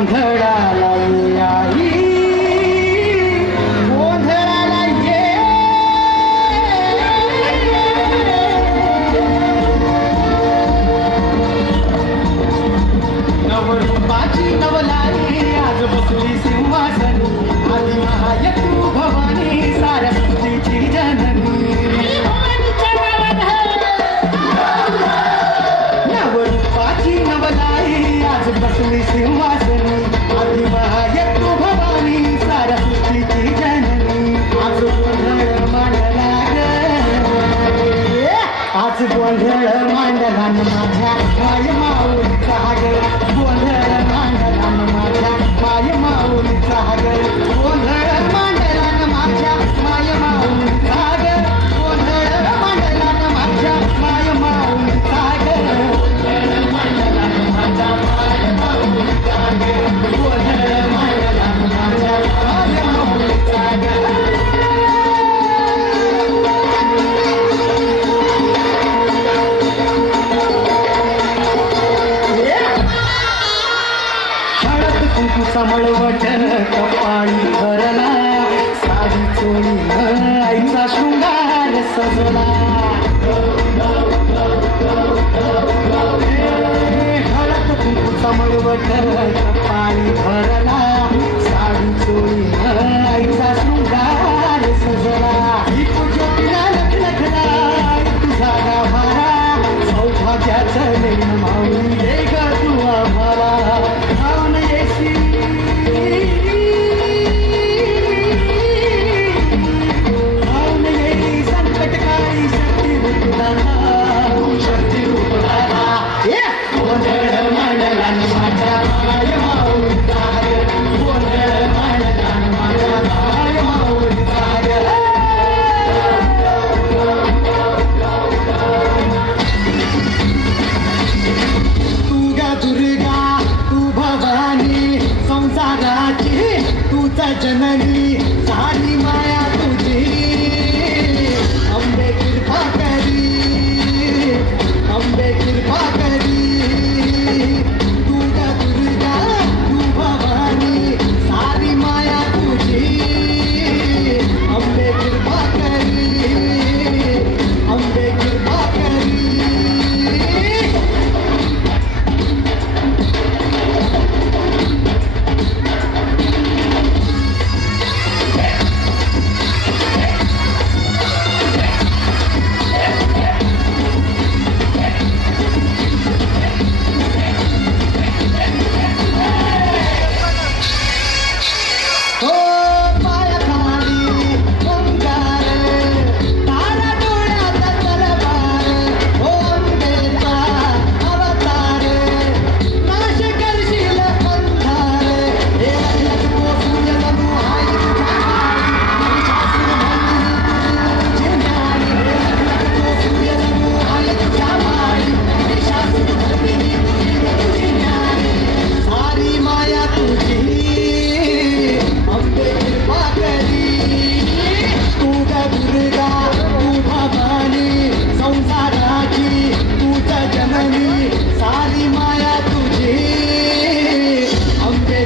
गोंधळाला ये आई, गोंधळाला ये. नवरूपाची नवलाई आज बसली सिंहासनी, आदि महाय तू भवानी साऱ्या सृष्टीची जननी. नवरूपाची नवलाई आज बसली सिंहासनी, आदि महाय तू भवानी साऱ्या सृष्टीची जननी. आज गोंधळ मांडला ग, आज गोंधळ मांडला न माझ्या माय माऊलीचा ग, गोंधळ मांडला न माझ्या माय माऊलीचा ग, गोंधळ मांडला न माझ्या माय माऊलीचा ग, गोंधळ मांडला न माझ्या माय माऊलीचा ग, गोंधळ मांडला न माझ्या माय माऊलीचा ग, गोंधळ मांडला न माझ्या माय माऊलीचा ग. समळवट कपाळी भरला, साडी चोळी आईचा शृंगार सजला. हळद कुंकू समळवट कपाळी भरला, साडी चोळी आईचा शृंगार सजला. ज्योतीला लखलखला तुझा गाभारा, सौभाग्याचं लेण माऊली दे ग तू आम्हाला. धावून येशील संकटकाळी शक्ती रूपदाता, शक्ती रूपदाता. गोंधळ मांडला न माझ्या माय माऊलीचा ग, गोंधळ मांडला न माझ्या माय माऊलीचा ग. तू ग दुर्गा तू भवानी संसाराची तूच जननी, सारी माया तुझी अंबे कृपा करी, अंबे कृपा करी. तू ग दुर्गा तू भवानी सारी माया तुझी, अंबे कृपा करी, अंबे कृपा करी. सारी माया तुझी अंबे